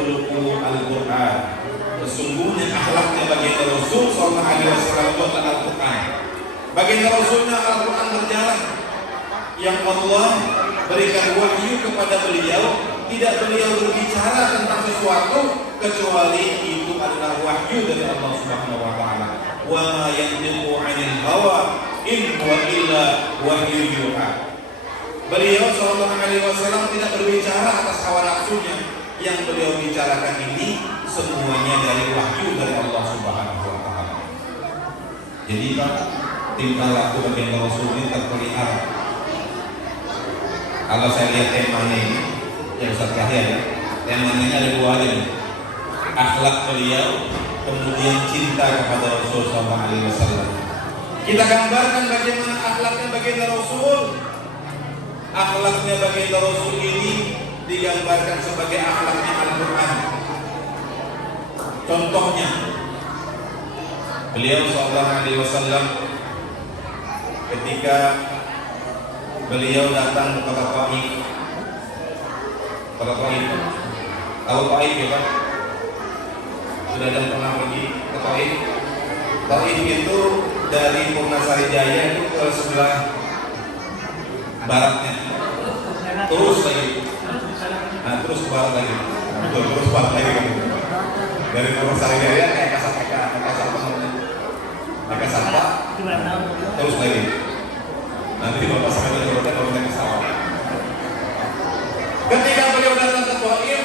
khuluquhu al-Qur'an. Sesungguhnya akhlaknya baginda Rasul sallallahu alaihi wasallam adalah Al-Qur'an. Baginda Rasulnya Al-Qur'an berjalan. Yang Allah berikan wahyu kepada beliau, tidak beliau berbicara tentang sesuatu kecuali itu adalah wahyu dari Allah Subhanahu wa taala. Wa ma yantiqu 'anil hawa in huwa illa wahyu yuha. Beliau sallallahu alaihi wasallam tidak berbicara atas hawa nafsunya. Yang beliau bicarakan ini semuanya dari wahyu dari Allah Subhanahu wa taala. Jadi Pak, tingkah laku baginda Rasul ini terpelihara. Kalau saya lihat temanya ini, ya Ustaz Yahya ya, temanya ada dua aja nih. Akhlak beliau, kemudian cinta kepada Rasul sallallahu alaihi wasallam. Kita gambarkan bagaimana akhlaknya baginda Rasul. Akhlaknya baginda Rasul ini digambarkan sebagai akhlaknya Al-Qur'an. Contohnya, beliau sallallahu alaihi wasallam ketika beliau datang ke kota Taif. Kota Taif, tahu Taif ya Pak? Sudah ada pernah pergi ke Taif? Taif itu dari Purnasarijaya Jaya itu ke sebelah baratnya, terus lagi, nah terus ke barat lagi, terus barat lagi. Dari Purnasarijaya Jaya kayak Kasapa, terus lagi. Nanti Bapak sampai turunnya baru naik pesawat. Ketika beliau datang ke Taif,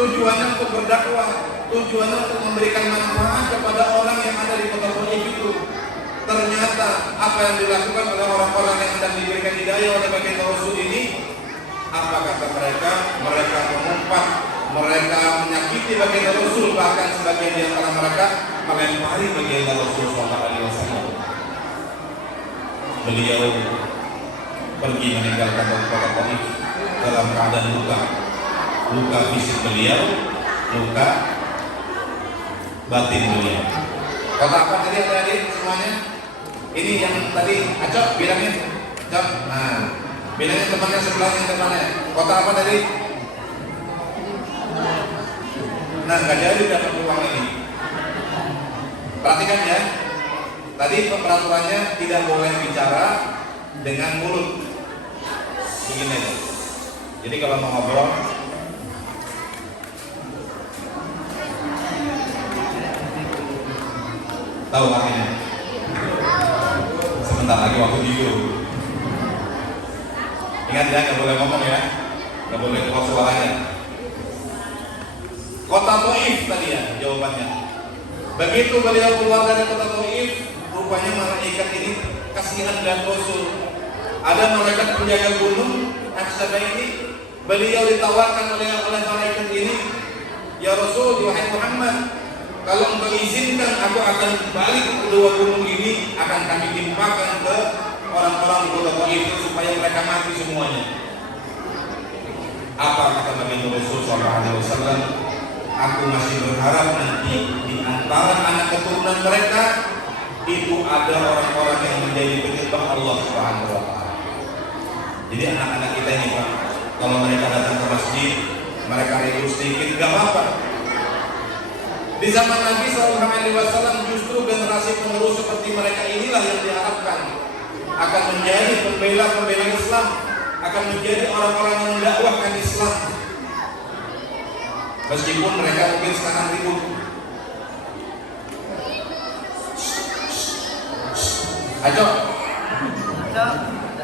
tujuannya untuk berdakwah, tujuannya untuk memberikan manfaat kepada orang yang ada di kota Taif itu. Ternyata apa yang dilakukan oleh orang-orang yang sedang diberikan hidayah oleh baginda Rasul ini, apa kata mereka? Mereka mengumpat, mereka menyakiti baginda Rasul, bahkan sebagian di antara mereka melempari baginda Rasul sallallahu alaihi wasallam. Beliau pergi meninggalkan kota Taif dalam keadaan luka fisik beliau, luka batin beliau. Kota apa tadi adik-adik semuanya? Ini yang tadi Acok bilangin, Acok. Nah, bilangin temannya sebelahnya temannya. Kota apa tadi? Nah, nggak jadi dapat uang ini. Perhatikan ya. Tadi peraturannya tidak boleh bicara dengan mulut. Begini aja. Jadi kalau mau ngobrol, tahu artinya? Sebentar lagi waktu tidur. Ingat ya, nggak boleh ngomong ya, nggak boleh keluar suaranya. Kota Taif tadi ya jawabannya. Begitu beliau keluar dari kota Taif, rupanya malaikat ini kasihan dan Rasul. Ada malaikat penjaga gunung Aksada ini, beliau ditawarkan oleh malaikat ini, ya Rasul, wahai Muhammad, kalau engkau izinkan aku akan balik ke kedua gunung ini, akan kami timpakan ke orang-orang di kota Taif supaya mereka mati semuanya. Apa kata baginda Rasul sallallahu alaihi wasallam? Aku masih berharap nanti di antara anak keturunan mereka itu ada orang-orang yang menjadi penyembah Allah Subhanahu wa taala. Jadi anak-anak kita ini Pak, kalau mereka datang ke masjid, mereka ribut sedikit, gak apa-apa. Di zaman Nabi SAW justru generasi penerus seperti mereka inilah yang diharapkan akan menjadi pembela-pembela Islam, akan menjadi orang-orang yang mendakwahkan Islam. Meskipun mereka mungkin sekarang ribut. Ayo.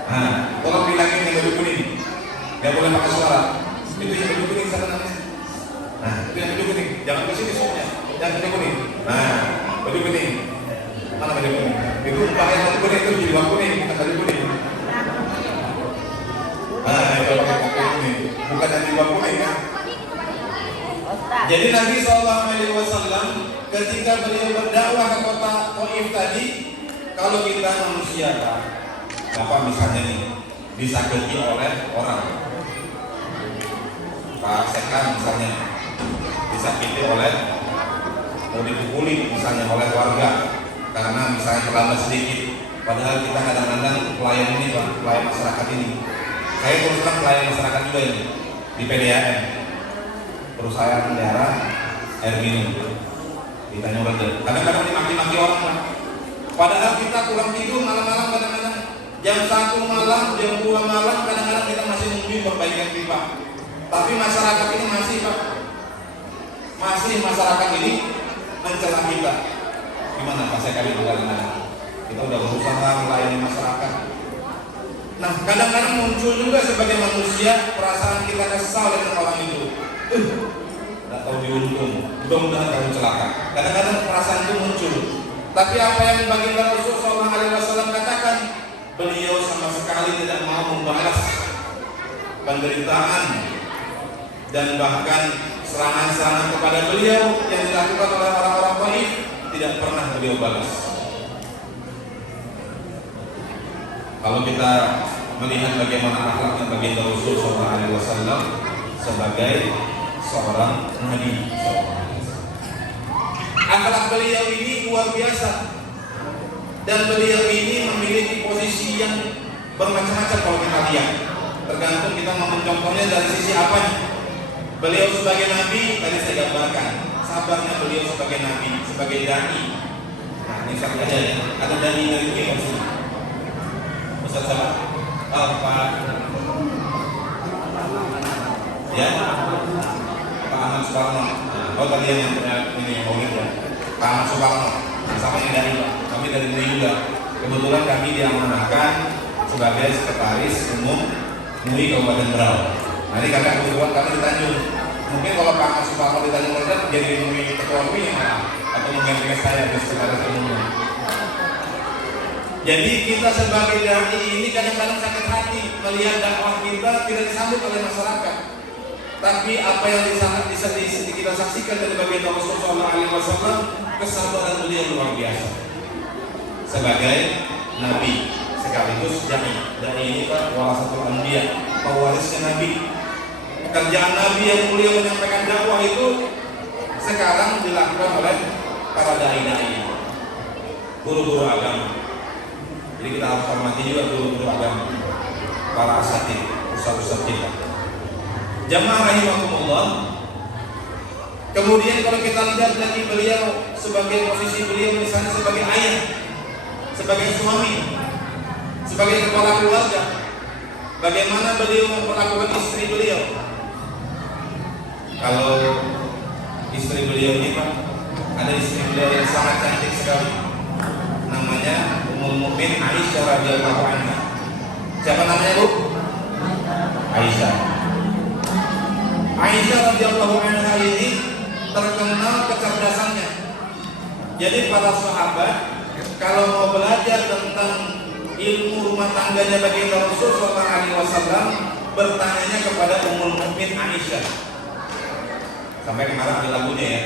Nah, tolong bilangin yang baju kuning, gak boleh pakai suara. Itu yang baju kuning sana namanya. Nah, itu yang baju kuning, jangan ke sini soalnya. Jangan baju kuning. Nah, baju kuning. Mana baju kuning? Itu pakai baju kuning itu jilbab kuning, bukan baju kuning. Nah, itu pakai baju kuning, bukan yang jilbab kuning kan? Jadi Nabi SAW ketika beliau berdakwah ke kota Taif tadi, kalau kita manusia Bapak misalnya nih disakiti oleh orang, Pak Sekar misalnya disakiti oleh, mau dipukuli misalnya oleh warga karena misalnya terlambat sedikit, padahal kita kadang-kadang pelayan ini Pak, pelayan masyarakat ini, saya terus terang pelayan masyarakat juga ini di PDAM. perusahaan daerah air minum. Ditanya order. Kadang-kadang dimaki-maki orang lah. Padahal kita kurang tidur malam-malam kadang-kadang. Jam 1 malam, jam 2 malam kadang-kadang kita masih nungguin perbaikan pipa. Tapi masyarakat ini masih Pak. Masih masyarakat ini mencela kita. Gimana Pak, saya kali mana? Kita udah berusaha melayani masyarakat. Nah, kadang-kadang muncul juga sebagai manusia perasaan kita kesal dengan orang itu. Nggak tahu diuntung, mudah-mudahan kamu celaka. Kadang-kadang perasaan itu muncul. Tapi apa yang baginda Rasulullah SAW katakan, beliau sama sekali tidak mau membalas penderitaan dan bahkan serangan-serangan kepada beliau yang dilakukan oleh orang-orang baik tidak pernah beliau balas. Kalau kita melihat bagaimana akhlaknya baginda Rasulullah SAW sebagai seorang nabi, akhlak beliau ini luar biasa dan beliau ini memiliki posisi yang bermacam-macam kalau kita lihat. Tergantung kita mau mencontohnya dari sisi apa. Beliau sebagai nabi tadi saya gambarkan, sabarnya beliau sebagai nabi, sebagai dai. Nah, ini saja ya. Ada dai dari kita sini. Ustaz siapa? Pak ya, Pak Ahmad Suparno. Oh tadi yang ini Maulid ya, Pak Ahmad Suparno. Sama yang dari kami dari MUI juga. Kebetulan kami diamanahkan sebagai sekretaris umum MUI Kabupaten Berau. Nah ini karena kebetulan kami di Tanjung. Mungkin kalau Pak Ahmad Suparno di Tanjung Rodan jadi MUI ketua MUI atau menggantikan saya di sekretaris umum. Jadi kita sebagai dai ini kadang-kadang sakit hati melihat dakwah kita tidak disambut oleh masyarakat. Tapi apa yang kita saksikan dari baginda Rasulullah SAW, kesabaran beliau luar biasa. Sebagai nabi sekaligus dai. Dai ini Pak warasatul anbiya, pewarisnya nabi. Pekerjaan nabi yang mulia menyampaikan dakwah itu sekarang dilakukan oleh para dai-dai, guru-guru agama. Jadi kita harus hormati juga guru-guru agama, para asatidz, ustaz-ustaz kita. Jamaah rahimakumullah. Kemudian kalau kita lihat lagi beliau sebagai posisi beliau misalnya sebagai ayah, sebagai suami, sebagai kepala keluarga, bagaimana beliau memperlakukan istri beliau? Kalau istri beliau ini Pak, ada istri beliau yang sangat cantik sekali, namanya Ummul Mukminin Aisyah radhiyallahu anha. Siapa namanya Bu? Aisyah. Aisyah radhiyallahu anha ini terkenal kecerdasannya. Jadi para sahabat kalau mau belajar tentang ilmu rumah tangganya baginda Rasulullah SAW, bertanya kepada Ummul Mukminin Aisyah. Sampai kemarin ada lagunya ya.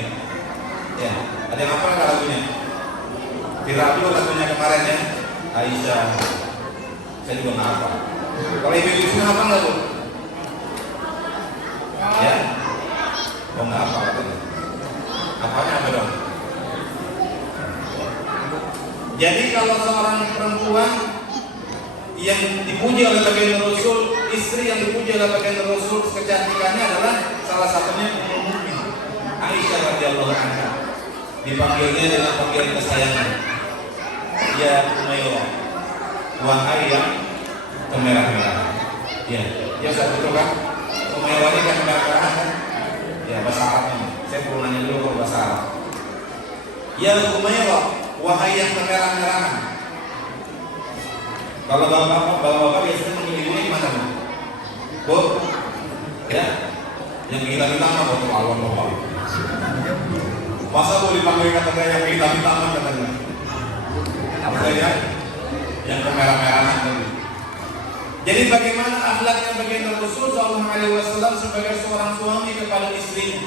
Ya, ada yang apa nggak lagunya? Di radio lagunya kemarin ya, Aisyah. Saya juga nggak apa. Kalau ibu-ibu sini apa nggak tuh? Ya, oh nggak apa katanya. Apanya apa dong? Jadi kalau seorang perempuan yang dipuji oleh baginda Rasul, istri yang dipuji oleh baginda Rasul kecantikannya adalah salah satunya Ummul Mukminin Aisyah radhiyallahu anha. Dipanggilnya dengan panggilan kesayangan. Ya Umayyah, wahai yang kemerah-merahan. Ya, ya saya betul kan? Umayyah ini kan kemerah-merahan kan? Ya bahasa Arabnya. Saya perlu nanya dulu kalau bahasa Arab. Ya Umayyah, wahai yang kemerah-merahan. Kalau bapak-bapak biasanya manggil ibunya gimana Bu? Bu? Ya? Yang kita mah botol alon bapak. Masa boleh dipanggil kata yang kita mah katanya? Apa ya? Yang kemerah-merahan tadi. Jadi bagaimana akhlaknya baginda Rasul SAW sebagai seorang suami kepada istrinya,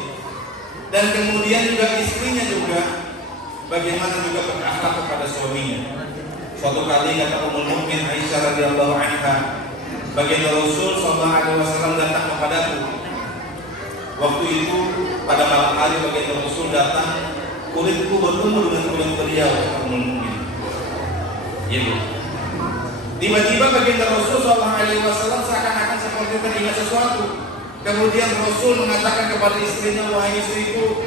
dan kemudian juga istrinya juga bagaimana juga berakhlak kepada suaminya. Suatu kali kata Ummul Mukminin Aisyah radhiyallahu anha, baginda Rasul SAW datang kepadaku. Waktu itu pada malam hari baginda Rasul datang, kulitku bertemu dengan kulit beliau. Ummul Mukminin. Ya, tiba-tiba baginda Rasul SAW seakan-akan seperti teringat sesuatu. Kemudian Rasul mengatakan kepada istrinya, wahai istriku,